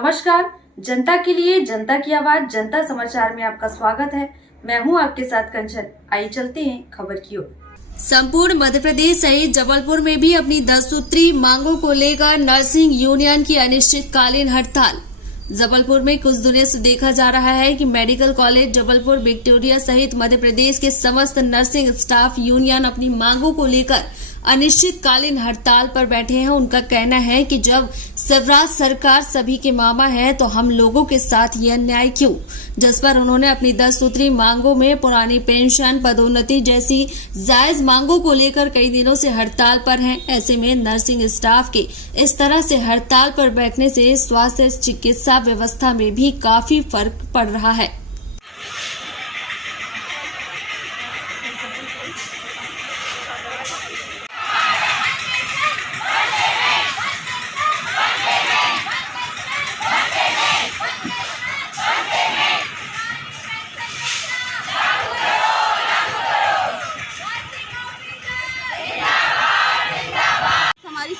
नमस्कार, जनता के लिए जनता की आवाज जनता समाचार में आपका स्वागत है। मैं हूं आपके साथ कंचन। आइए चलते हैं खबर की ओर। संपूर्ण मध्य प्रदेश सहित जबलपुर में भी अपनी 10 सूत्री मांगों को लेकर नर्सिंग यूनियन की अनिश्चितकालीन हड़ताल। जबलपुर में कुछ दिनों से देखा जा रहा है कि मेडिकल कॉलेज जबलपुर, विक्टोरिया सहित मध्य प्रदेश के समस्त नर्सिंग स्टाफ यूनियन अपनी मांगों को लेकर अनिश्चितकालीन हड़ताल पर बैठे हैं। उनका कहना है कि जब स्वराज सरकार सभी के मामा है तो हम लोगों के साथ ये अन्याय क्यों, जिस पर उन्होंने अपनी 10 सूत्री मांगों में पुरानी पेंशन, पदोन्नति जैसी जायज मांगों को लेकर कई दिनों से हड़ताल पर हैं। ऐसे में नर्सिंग स्टाफ के इस तरह से हड़ताल पर बैठने से स्वास्थ्य चिकित्सा व्यवस्था में भी काफी फर्क पड़ रहा है।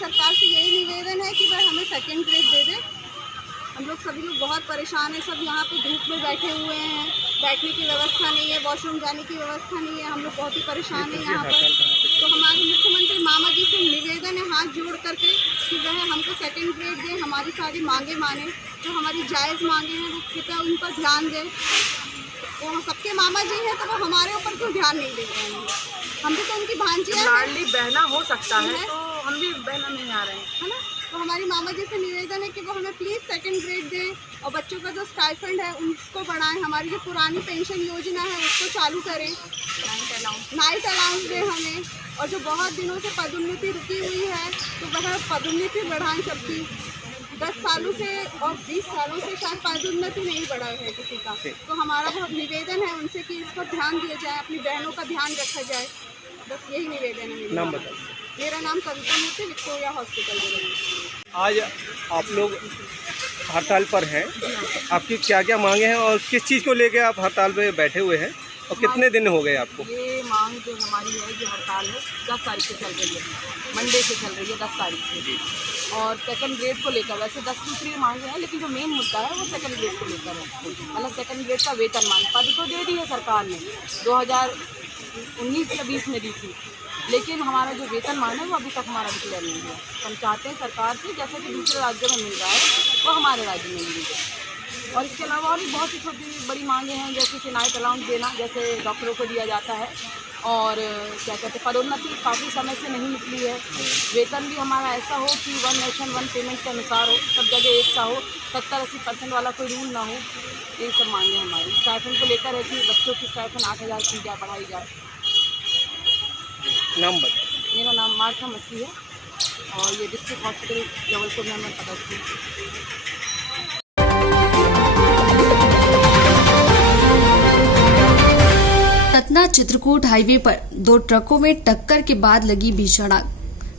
सरकार से यही निवेदन है कि वह हमें सेकंड ग्रेड दे दे। हम लोग सभी लोग बहुत परेशान हैं। सब यहाँ पे धूप में बैठे हुए हैं, बैठने की व्यवस्था नहीं है, वॉशरूम जाने की व्यवस्था नहीं है। हम लोग बहुत ही परेशान हैं यहाँ पर। तो हमारे मुख्यमंत्री मामा जी से निवेदन है हाथ जोड़ करके कि वह हमको सेकंड ग्रेड दें, हमारी सारी मांगे माने। जो हमारी जायज़ मांगे हैं वो कृपया उन पर ध्यान दें। वो सबके मामा जी हैं तो वो हमारे ऊपर क्यों ध्यान नहीं दे रहे हैं? हम भी तो उनकी भांजियाँ हैं। लाडली बहना हो सकता है तो हम भी बहना नहीं आ रहे हैं, है ना। तो हमारी मामा जी से निवेदन है कि वो हमें प्लीज़ सेकंड ग्रेड दें और बच्चों का जो स्टाइपेंड है उसको बढ़ाएं। हमारी जो पुरानी पेंशन योजना है उसको चालू करें। नाइट अलाउंस दें हमें। और जो बहुत दिनों से पदोन्नति रुकी हुई है तो वह पदोन्नति बढ़ाएं सबकी। 10 सालों से और 20 सालों से शायद पदोन्नति नहीं बढ़ा है किसी का। तो हमारा बहुत निवेदन है उनसे कि इस पर ध्यान दिया जाए, अपनी बहनों का ध्यान रखा जाए। बस यही निवेदन है। नाम बताइए। मेरा नाम कविता मूर्ति, विक्टोरिया हॉस्पिटल में। आज आप लोग हड़ताल पर हैं, आपकी क्या क्या मांगे हैं और किस चीज़ को लेकर आप हड़ताल पे बैठे हुए हैं और कितने दिन हो गए आपको? ये मांग जो हमारी है, जो हड़ताल है 10 तारीख से चल रही है, मंडे से चल रही है 10 तारीख से। और सेकंड ग्रेड को लेकर वैसे 10 सूत्री मांगे हैं, लेकिन जो मेन मुद्दा है वो सेकंड ग्रेड को लेकर है। मतलब सेकंड ग्रेड का वेतनमान पद तो दे दी है सरकार ने, 2019 या 20 में दी थी, लेकिन हमारा जो वेतनमान है वो अभी तक हमारा डिक्लेयर नहीं हुआ। हम चाहते हैं सरकार से जैसा कि दूसरे राज्यों में मिल रहा है वो हमारे राज्य में मिल जाए। और इसके अलावा और भी बहुत सी छोटी बड़ी मांगे हैं, जैसे कि नाइट अलाउंस देना, जैसे डॉक्टरों को दिया जाता है। और क्या कहते हैं, पदोन्नति काफ़ी समय से नहीं निकली है। वेतन भी हमारा ऐसा हो कि 1 नेशन 1 पेमेंट के अनुसार हो, सब जगह एक सा हो, 70-80% वाला कोई रूल ना हो। ये सब मांगे हमारी। स्टाइपेंड को लेकर है कि बच्चों की स्टाइपेंड 8,000 की जाए, बढ़ाई जाए। नाम बताइए। मेरा नाम मार्था मसीह है और ये डिस्ट्रिक्ट हॉस्पिटल जबलपुर में मैं पदस्थ हूँ। सतना चित्रकूट हाईवे पर 2 ट्रकों में टक्कर के बाद लगी भीषण आग।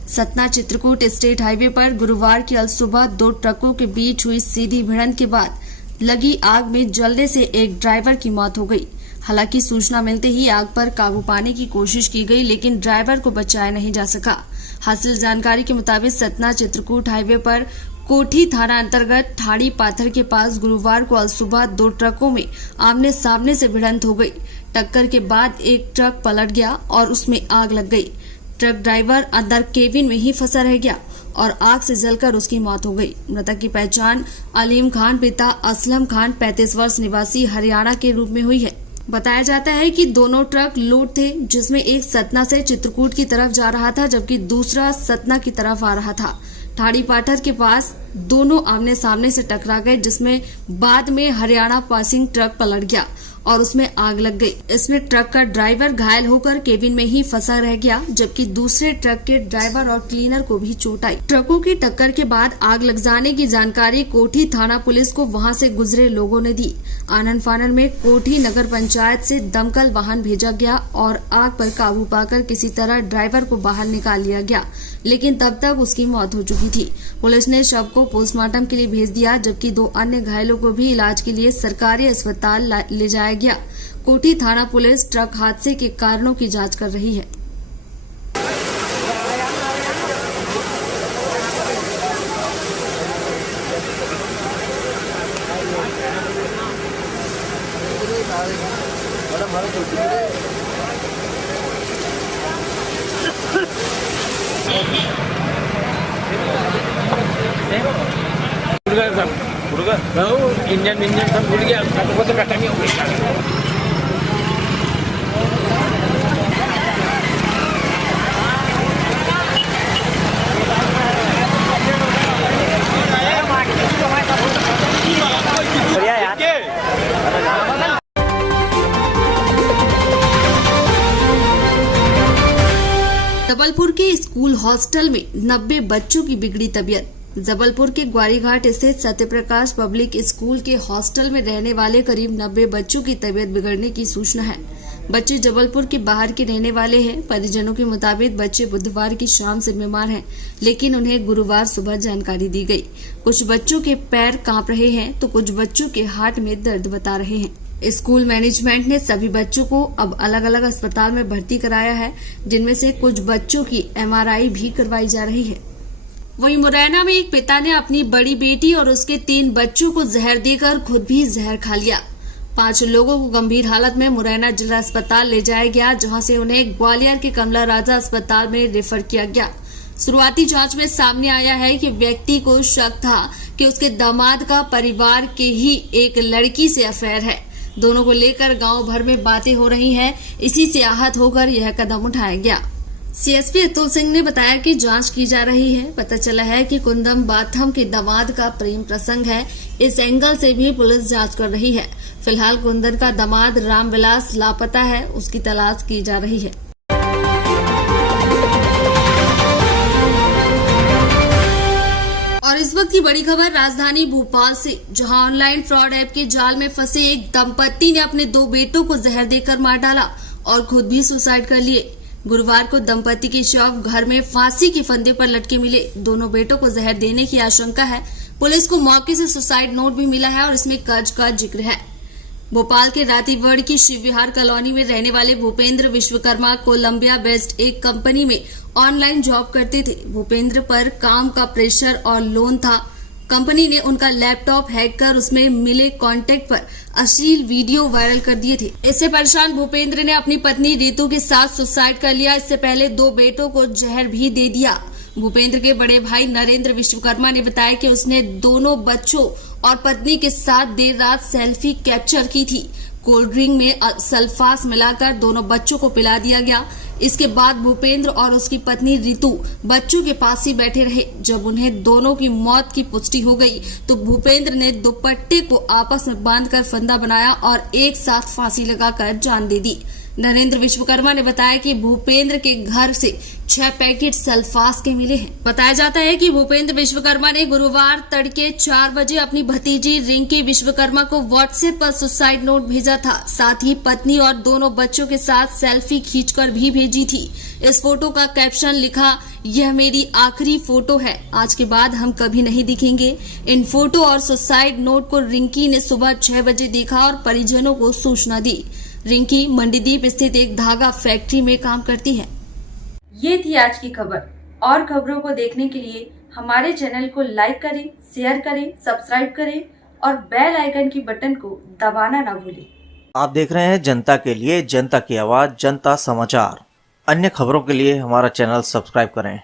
सतना चित्रकूट स्टेट हाईवे पर गुरुवार की सुबह 2 ट्रकों के बीच हुई सीधी भिड़ंत के बाद लगी आग में जलने से एक ड्राइवर की मौत हो गई। हालांकि सूचना मिलते ही आग पर काबू पाने की कोशिश की गई, लेकिन ड्राइवर को बचाया नहीं जा सका। हासिल जानकारी के मुताबिक सतना चित्रकूट हाईवे पर कोठी थाना अंतर्गत ठाड़ी पाथर के पास गुरुवार को सुबह 2 ट्रकों में आमने सामने से भिड़ंत हो गई। टक्कर के बाद एक ट्रक पलट गया और उसमें आग लग गई। ट्रक ड्राइवर अंदर केबिन में ही फंसा रह गया और आग से जलकर उसकी मौत हो गई। मृतक की पहचान अलीम खान पिता असलम खान 35 वर्ष निवासी हरियाणा के रूप में हुई है। बताया जाता है कि दोनों ट्रक लोड थे, जिसमें एक सतना से चित्रकूट की तरफ जा रहा था जबकि दूसरा सतना की तरफ आ रहा था। ठाड़ी पाठर के पास दोनों आमने सामने से टकरा गए, जिसमें बाद में हरियाणा पासिंग ट्रक पलट गया और उसमें आग लग गई। इसमें ट्रक का ड्राइवर घायल होकर केबिन में ही फंसा रह गया, जबकि दूसरे ट्रक के ड्राइवर और क्लीनर को भी चोट आई। ट्रकों की टक्कर के बाद आग लग जाने की जानकारी कोठी थाना पुलिस को वहां से गुजरे लोगों ने दी। आनन फानन में कोठी नगर पंचायत से दमकल वाहन भेजा गया और आग पर काबू पाकर किसी तरह ड्राइवर को बाहर निकाल लिया गया, लेकिन तब तक उसकी मौत हो चुकी थी। पुलिस ने शव को पोस्टमार्टम के लिए भेज दिया, जबकि 2 अन्य घायलों को भी इलाज के लिए सरकारी अस्पताल ले जाया गया। कोठी थाना पुलिस ट्रक हादसे के कारणों की जांच कर रही है। इंजन सब भूल गया तो कटा नहीं हो जबलपुर के स्कूल हॉस्टल में 90 बच्चों की बिगड़ी तबीयत। जबलपुर के ग्वारीघाट स्थित सत्यप्रकाश पब्लिक स्कूल के हॉस्टल में रहने वाले करीब 90 बच्चों की तबीयत बिगड़ने की सूचना है। बच्चे जबलपुर के बाहर के रहने वाले हैं। परिजनों के मुताबिक बच्चे बुधवार की शाम से बीमार हैं, लेकिन उन्हें गुरुवार सुबह जानकारी दी गई। कुछ बच्चों के पैर कांप रहे हैं तो कुछ बच्चों के हार्ट में दर्द बता रहे हैं। स्कूल मैनेजमेंट ने सभी बच्चों को अब अलग अलग अस्पताल में भर्ती कराया है, जिनमें से कुछ बच्चों की MRI भी करवाई जा रही है। वहीं मुरैना में एक पिता ने अपनी बड़ी बेटी और उसके 3 बच्चों को जहर देकर खुद भी जहर खा लिया। 5 लोगों को गंभीर हालत में मुरैना जिला अस्पताल ले जाया गया, जहां से उन्हें ग्वालियर के कमला राजा अस्पताल में रेफर किया गया। शुरुआती जांच में सामने आया है कि व्यक्ति को शक था कि उसके दामाद का परिवार के ही एक लड़की से अफेयर है। दोनों को लेकर गांव भर में बातें हो रही हैं। इसी से आहत होकर यह कदम उठाया गया। CSP अतुल सिंह ने बताया कि जांच की जा रही है। पता चला है कि कुंदम बाथम के दामाद का प्रेम प्रसंग है। इस एंगल से भी पुलिस जांच कर रही है। फिलहाल कुंदन का दामाद रामविलास लापता है, उसकी तलाश की जा रही है। और इस वक्त की बड़ी खबर राजधानी भोपाल से, जहां ऑनलाइन फ्रॉड ऐप के जाल में फंसे एक दंपत्ति ने अपने 2 बेटों को जहर देकर मार डाला और खुद भी सुसाइड कर लिए। गुरुवार को दंपत्ति के शव घर में फांसी के फंदे पर लटके मिले। दोनों बेटों को जहर देने की आशंका है। पुलिस को मौके से सुसाइड नोट भी मिला है और इसमें कर्ज का जिक्र है। भोपाल के रातीगढ़ की शिव विहार कॉलोनी में रहने वाले भूपेंद्र विश्वकर्मा कोलंबिया बेस्ड एक कंपनी में ऑनलाइन जॉब करते थे। भूपेंद्र पर काम का प्रेशर और लोन था। कंपनी ने उनका लैपटॉप हैक कर उसमें मिले कॉन्टेक्ट पर अश्लील वीडियो वायरल कर दिए थे। इससे परेशान भूपेंद्र ने अपनी पत्नी रितु के साथ सुसाइड कर लिया। इससे पहले 2 बेटों को जहर भी दे दिया। भूपेंद्र के बड़े भाई नरेंद्र विश्वकर्मा ने बताया कि उसने दोनों बच्चों और पत्नी के साथ देर रात सेल्फी कैप्चर की थी। कोल्ड ड्रिंक में सल्फास मिलाकर दोनों बच्चों को पिला दिया गया। इसके बाद भूपेंद्र और उसकी पत्नी रितु बच्चों के पास ही बैठे रहे। जब उन्हें दोनों की मौत की पुष्टि हो गई तो भूपेंद्र ने दुपट्टे को आपस में बांधकर फंदा बनाया और एक साथ फांसी लगाकर जान दे दी। नरेंद्र विश्वकर्मा ने बताया कि भूपेंद्र के घर से 6 पैकेट सल्फास के मिले हैं। बताया जाता है कि भूपेंद्र विश्वकर्मा ने गुरुवार तड़के 4 बजे अपनी भतीजी रिंकी विश्वकर्मा को व्हाट्सएप पर सुसाइड नोट भेजा था। साथ ही पत्नी और दोनों बच्चों के साथ सेल्फी खींचकर भी भेजी थी। इस फोटो का कैप्शन लिखा, यह मेरी आखिरी फोटो है, आज के बाद हम कभी नहीं दिखेंगे। इन फोटो और सुसाइड नोट को रिंकी ने सुबह 6 बजे देखा और परिजनों को सूचना दी। रिंकी मंडीदीप स्थित एक धागा फैक्ट्री में काम करती है। ये थी आज की खबर। और खबरों को देखने के लिए हमारे चैनल को लाइक करें, शेयर करें, सब्सक्राइब करें और बेल आइकन की बटन को दबाना ना भूलें। आप देख रहे हैं जनता के लिए, जनता की आवाज, जनता समाचार। अन्य खबरों के लिए हमारा चैनल सब्सक्राइब करें।